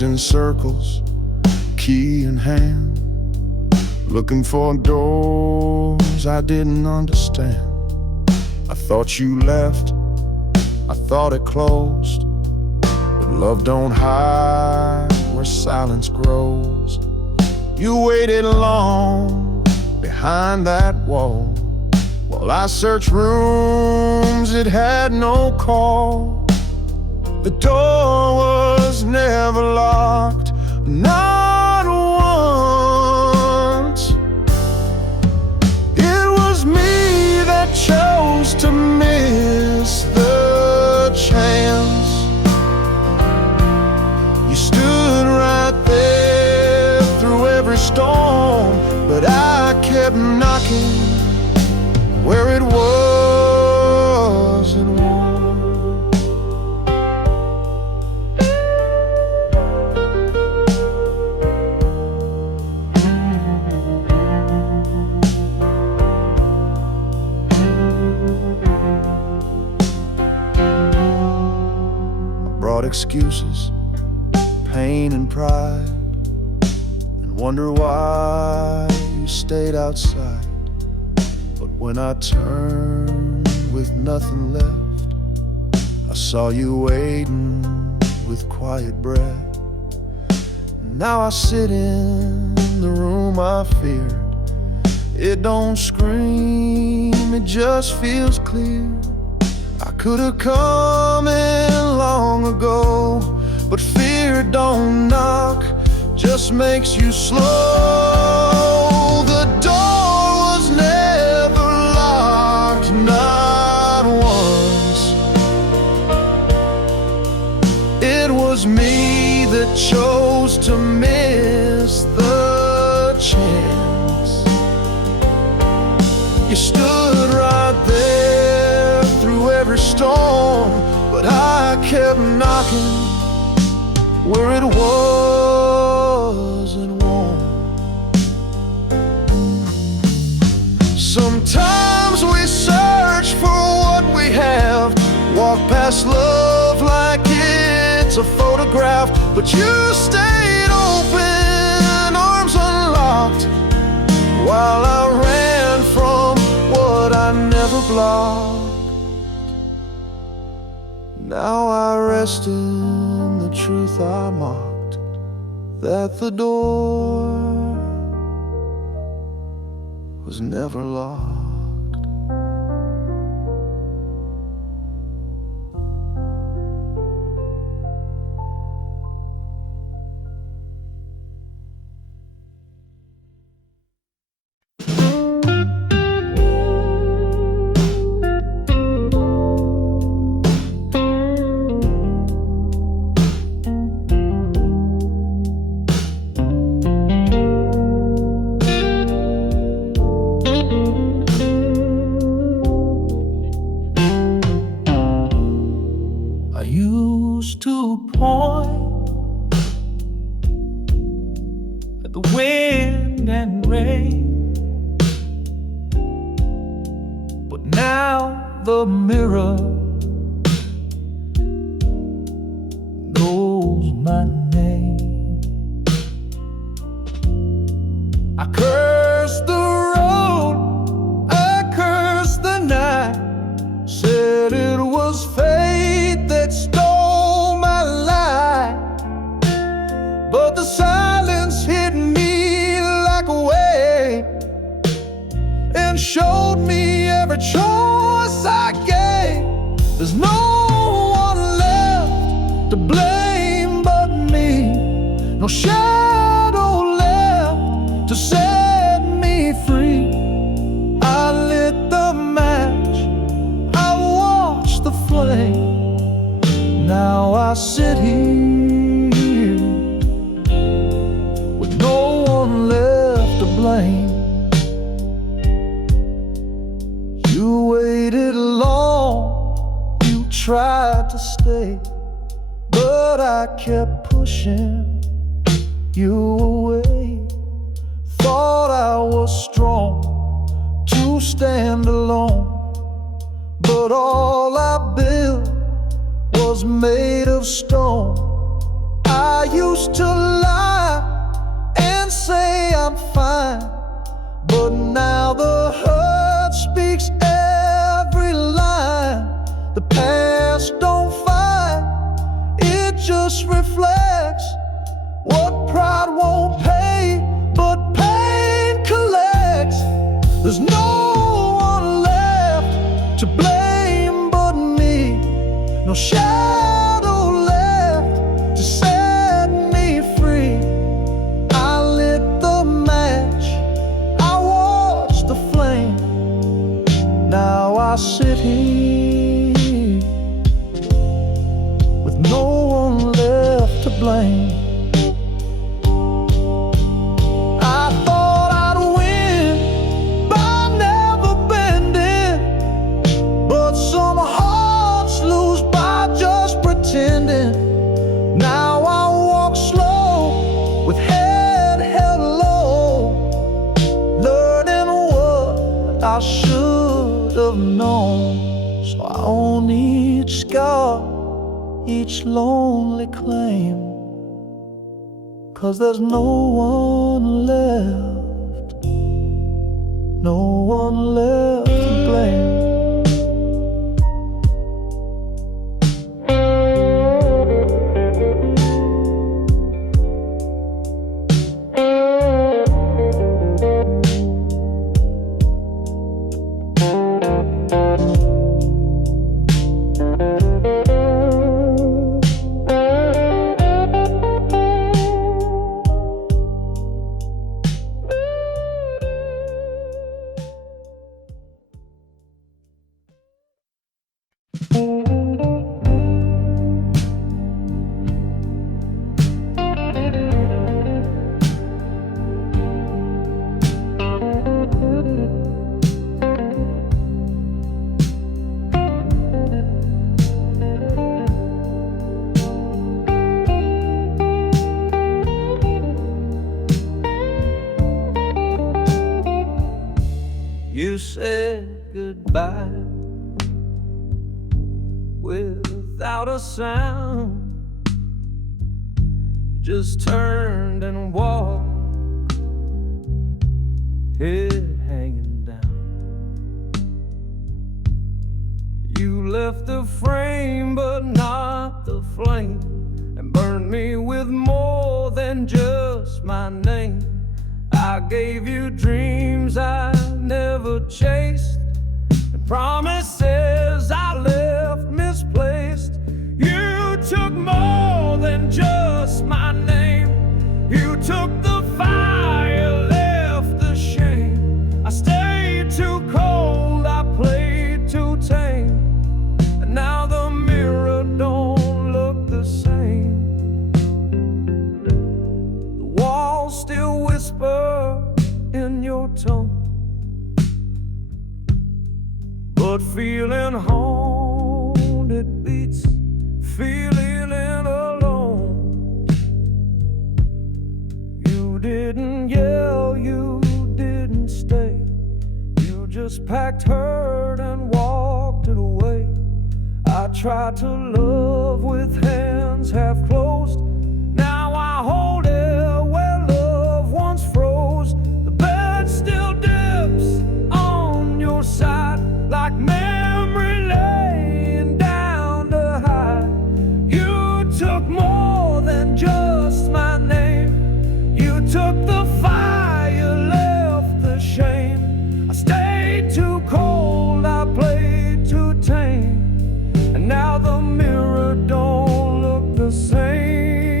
walked in circles, key in hand, looking for doors I didn't understand. I thought you left, I thought it closed, but love don't hide where silence grows. You waited long behind that wall, while I searched rooms it had no call. The door was never locked, not once. It was me that chose to miss the chance. You stood right there through every storm, but I kept knocking where it wasn't warm. I brought excuses, pain and pride, and wonder why you stayed outside. But when I turned with nothing left, I saw you waiting with quiet breath. Now I sit in the room I feared. It don't scream, it just feels clear. I could've come in long ago, but fear don't knock, just makes you slow. The door was never locked, not once. It was me that chose to miss the chance. You stood right there through every storm, but I kept knocking where it wasn't warm. Sometimes we search for what we have, walk past love like it's a photograph, but you stayed open, arms unlocked, while I ran from what I never blocked. Now I rest in the truth I mocked, that the door was never locked. I used to point at the wind and rain, but now the mirror knows my name. I cursed the road, I cursed the night, said it was fate that stole my life. But the silence hit me like a wave and showed me every choice I gave. There's no one left to blame but me, no shadow left to set me free. I lit the match, I watched the flame. Now I sit here with no one left to blame. You waited long, you tried to stay, but I kept pushing you away. Thought I was strong to stand alone, but all I built was made of stone. I used to lie and say I'm fine, but now the hurt speaks every line. The past don't fight, it just reflects what pride won't pay, but pain collects. There's no one left to blame but me. No shadow left to set me free. I lit the match, I watched the flame. Now I sit here with no one left to blame. Now I walk slow with head held low, learning what I should have known. So I own each scar, each lonely claim, 'cause there's no one left, no one left to blame. You said goodbye without a sound, just turned and walked, head hanging down. You left the frame but not the flame, and burned me with more than just my name. I gave you dreams I never chased, and promises I left misplaced. You took more than just my name. You took the fire, left the shame. I stayed too cold, I played too tame, and now the mirror don't look the same. The walls still whisper in your tone, but feeling haunted beats feeling alone. You didn't yell, you didn't stay, you just packed hurt and walked it away. I tried to love with hands half closed, now I hold it where love once froze. The bed still dips on your side, like memory laying down to hide. You took more than just my name. You took the fire, left the shame. I stayed too cold, I played too tame, and now the mirror don't look the same.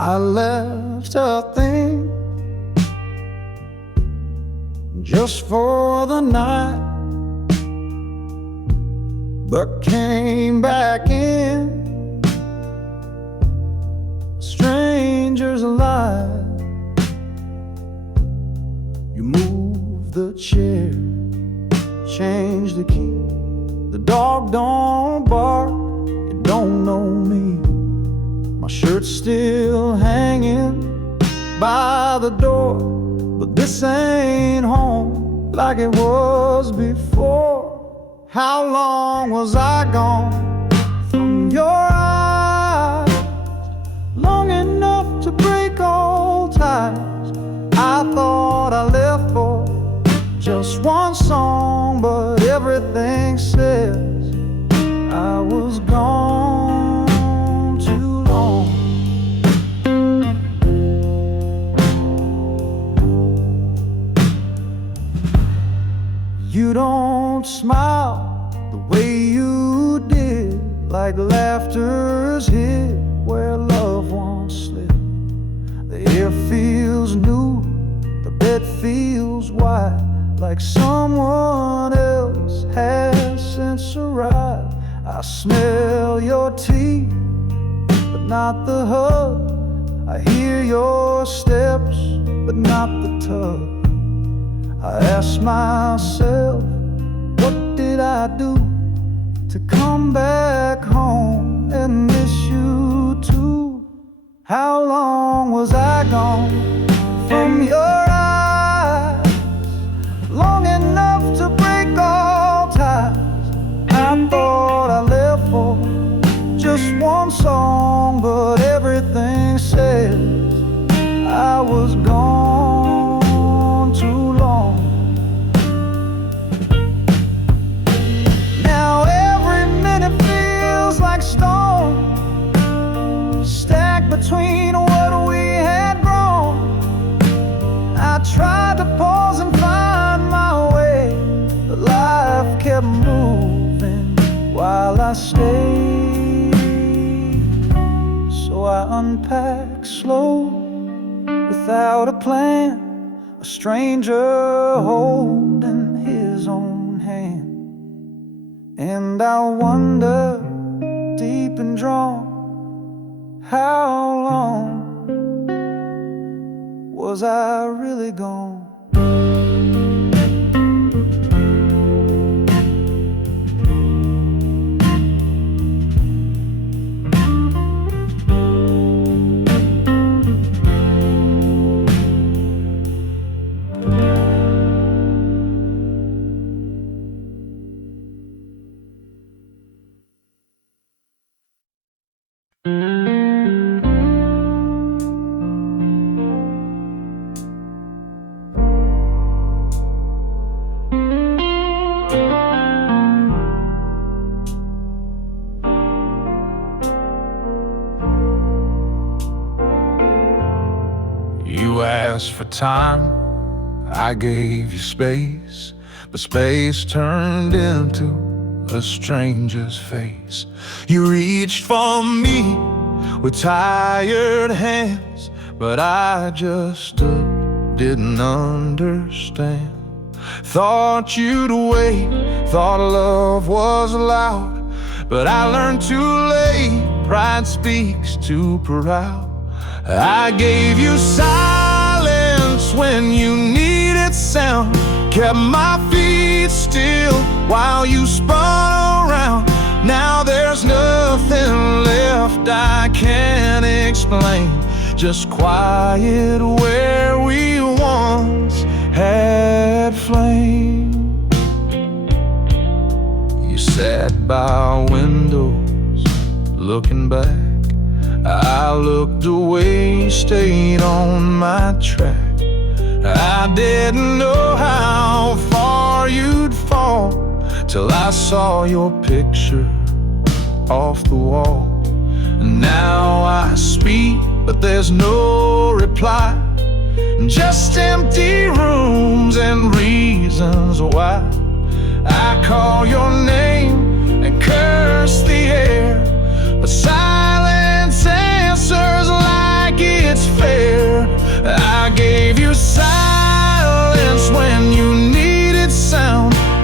I left a thing just for the night, but came back in a stranger's life. You moved the chair, changed the key. The dog don't bark, you don't know me. My shirt's still hanging by the door, but this ain't home like it was before. How long was I gone from your eyes? Long enough to break all ties. I thought I left for just one song, but everything says I was gone too long. You don't smile the way you did, like laughter's hid where loved ones slip. The air feels new, the bed feels wide, like someone else has since arrived. I smell your teeth, but not the hug. I hear your steps, but not the tug. I ask myself, what did I do to come back home and miss you too? How long was I gone from your eyes? Long enough to break all ties. I thought I left for just one song, but everything says I was gone too long. Now every minute feels like stone, stacked between what we had grown. I tried to pause and find my way, but life kept moving while I stayed. So I unpacked slow, without a plan, a stranger holding his own hand. And I wonder, deep and drawn, how long was I really gone? You asked for time, I gave you space, but space turned into a stranger's face. You reached for me with tired hands, but I just stood, didn't understand. Thought you'd wait, thought love was loud, but I learned too late, pride speaks too proud. I gave you silence when you needed sound, kept my feet still while you spun around. Now there's nothing left I can't explain, just quiet where we once had flame. You sat by windows looking back, I looked away, stayed on my track. I didn't know how far you'd fall till I saw your picture off the wall. And now I speak, but there's no reply, just empty rooms and reasons why. I call your name and curse the air, but silence answers like it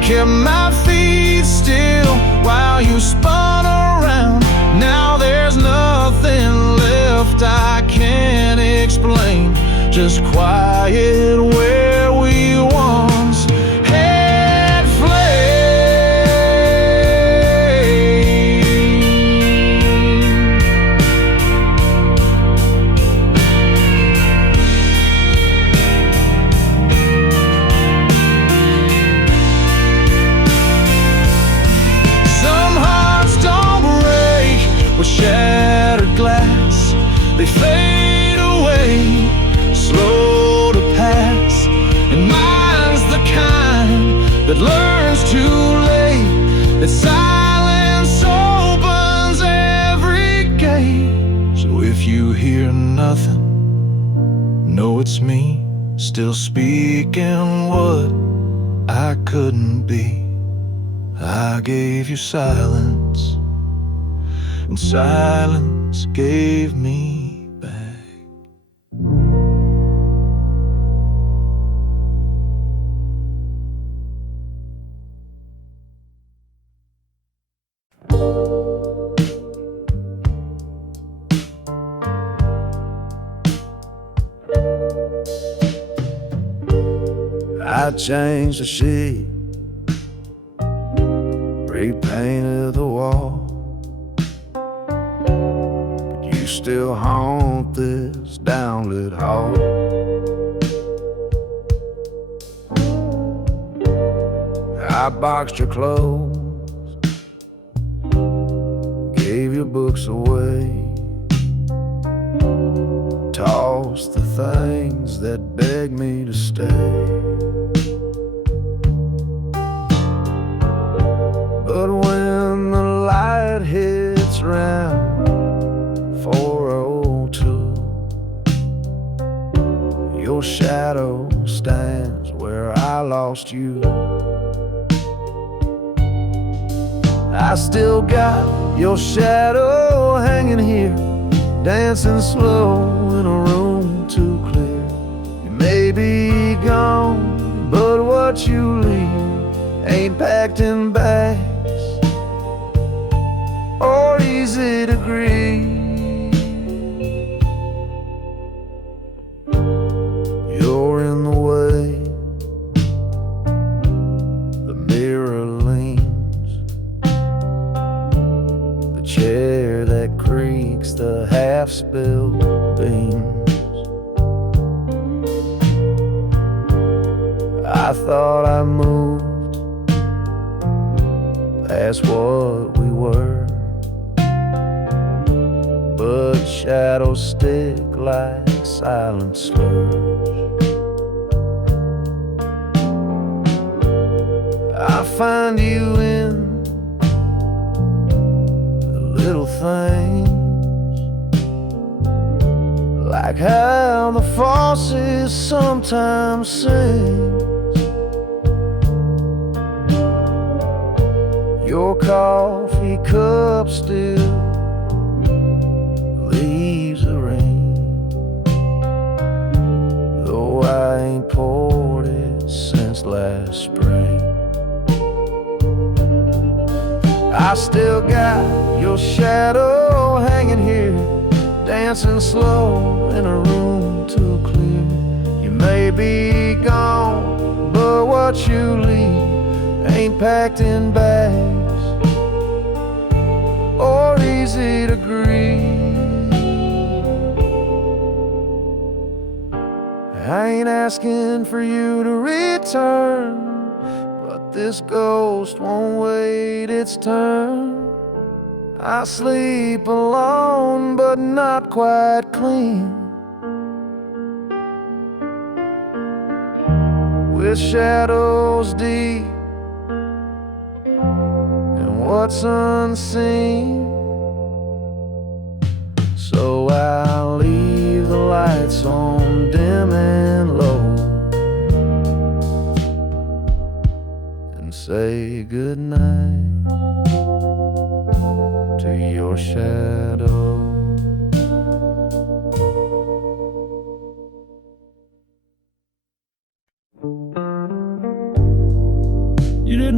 kept my feet still while you spun around. Now there's nothing left I can't explain, just quiet where we once had flame. Some hearts don't break with shattered glass, they fade away, slow to pass. And mine's the kind that learns too late, that silence opens every gate. So if you hear nothing, know it's me, still speaking what I couldn't be. I gave you silence, and silence gave me back. I changed the sheet, repainted the wall, but you still haunt this downlit hall. I boxed your clothes, gave your books away, tossed the things that begged me to stay. But when the light hits round 4:02, your shadow stands where I lost you. I still got your shadow hanging here, dancing slow in a room too clear. You may be gone, but what you leave ain't packed in bags or easy to grieve. You're in the way, the mirror leans, the chair that creaks, the half-spilled beans. I thought I moved, that's what we were, but shadows stick like silent slurs. I find you in the little things, like how the faucet sometimes sings. Your coffee cup still leaves a ring, though I ain't poured it since last spring. I still got your shadow hanging here, dancing slow in a room too clear. You may be gone, but what you leave ain't packed in bags or easy to grieve. I ain't asking for you to return, but this ghost won't wait its turn. I sleep alone, but not quite clean, with shadows deep and what's unseen. So I'll leave the lights on dim and low and say goodnight to your shadow. You didn't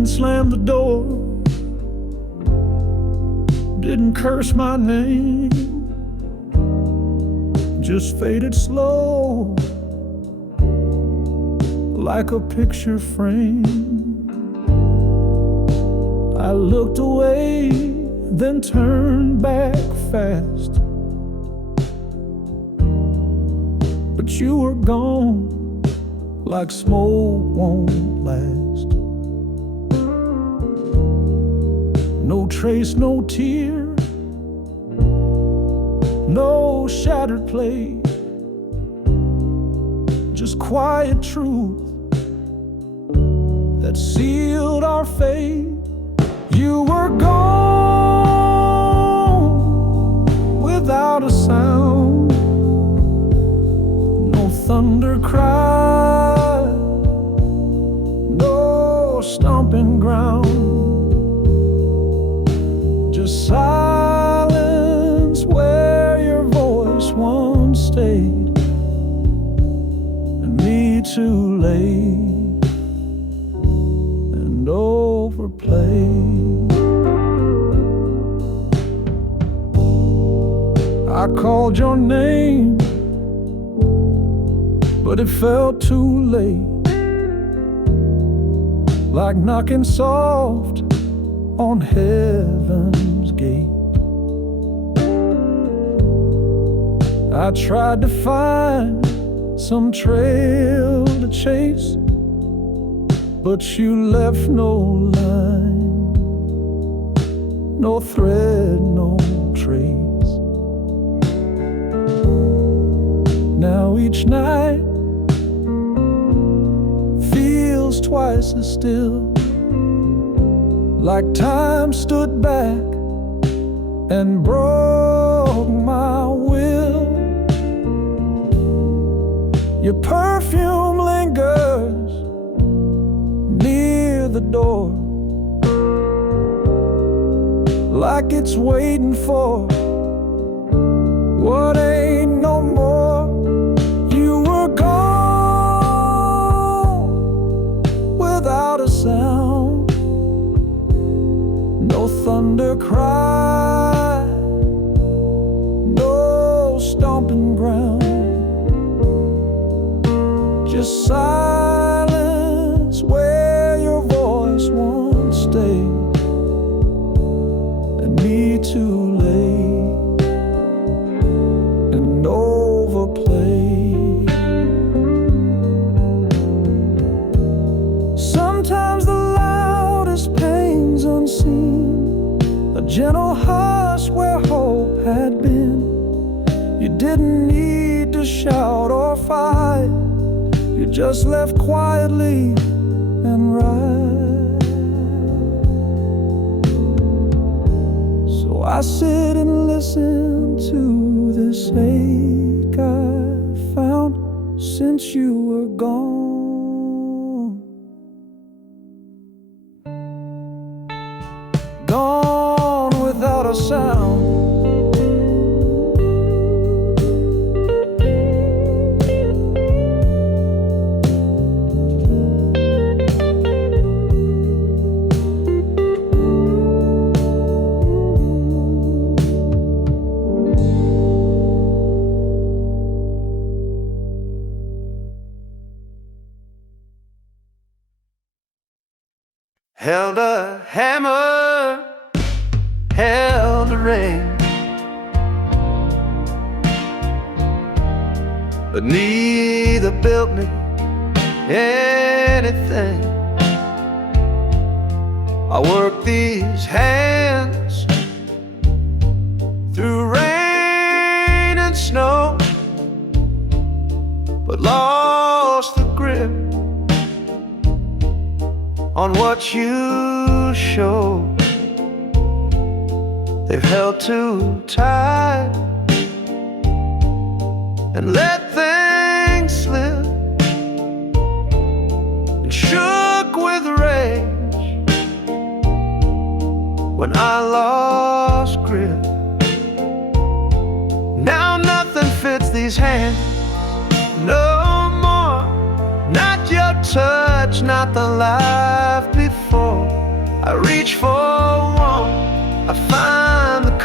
slam the door, didn't curse my name, just faded slow like a picture frame. I looked away, then turned back fast, but you were gone like smoke won't last. No trace, no tear, no shattered plate, just quiet truth that sealed our fate. You were gone without a sound, no thunder cry, no stomping ground, just silence where your voice once stayed, and me too late and overplayed. I called your name, but it felt too late, like knocking soft on heaven's gate. I tried to find some trail to chase, but you left no line, no thread, no trace. Now each night feels twice as still, like time stood back and broke my will. Your perfume lingers near the door, like it's waiting for what ain't no more. You were gone without a sound, no thunder cry, no stomping ground, just silence where your voice once stayed, and me too late and overplayed. Sometimes the loudest pain's unseen, a gentle hush where hope had been. You didn't need to shout or fight, you just left quietly and right. So I sit and listen to this ache I found since you were gone. Gone without a sound, held a hammer, held a ring, but neither built me anything. I worked these hands through rain and snow, but lost the grip on what you show. They've held too tight and let things slip, and shook with rage when I lost grip. Now nothing fits these hands no more, not your touch, not the life before.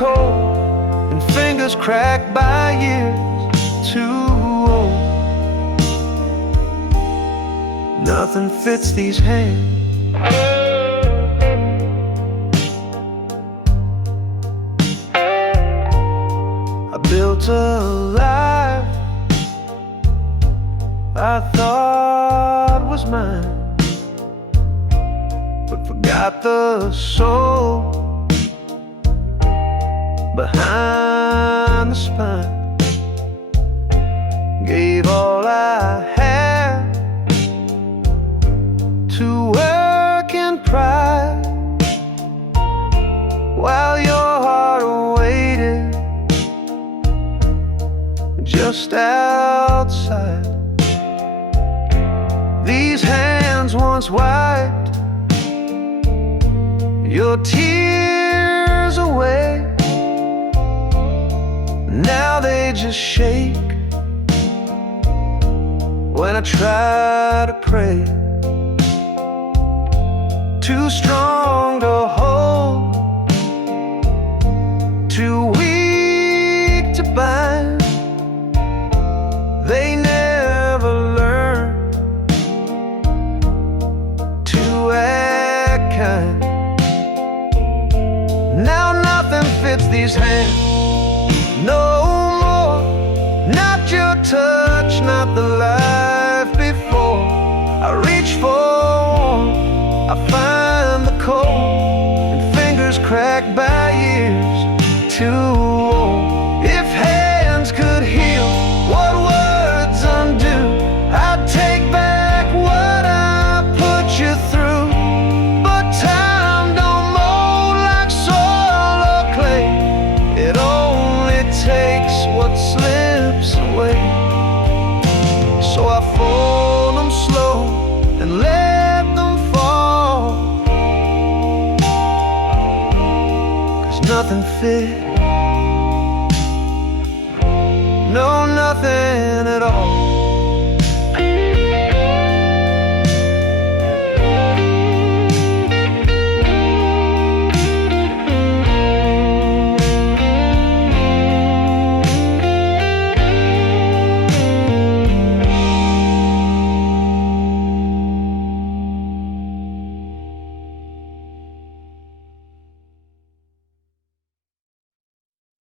cold and fingers cracked by years too old. Nothing fits these hands. I built a life I thought was mine, but forgot the soul behind the spine. Gave all I had to work and pride, while your heart waited just outside. These hands once wiped your tears away. Now they just shake when I try to pray. Too strong to hold, too weak to bind. They never learn to act kind. Now nothing fits these hands no more. Not your touch, not the life before. I reach for warmth, I find the cold, and fingers cracked by years too old. If hands could heal what words undo, I'd take back what I put you through. But time don't mold like soil or clay. It only takes what slips away. So I fold them slow and let them fall, 'cause nothing fit, no, nothing at all.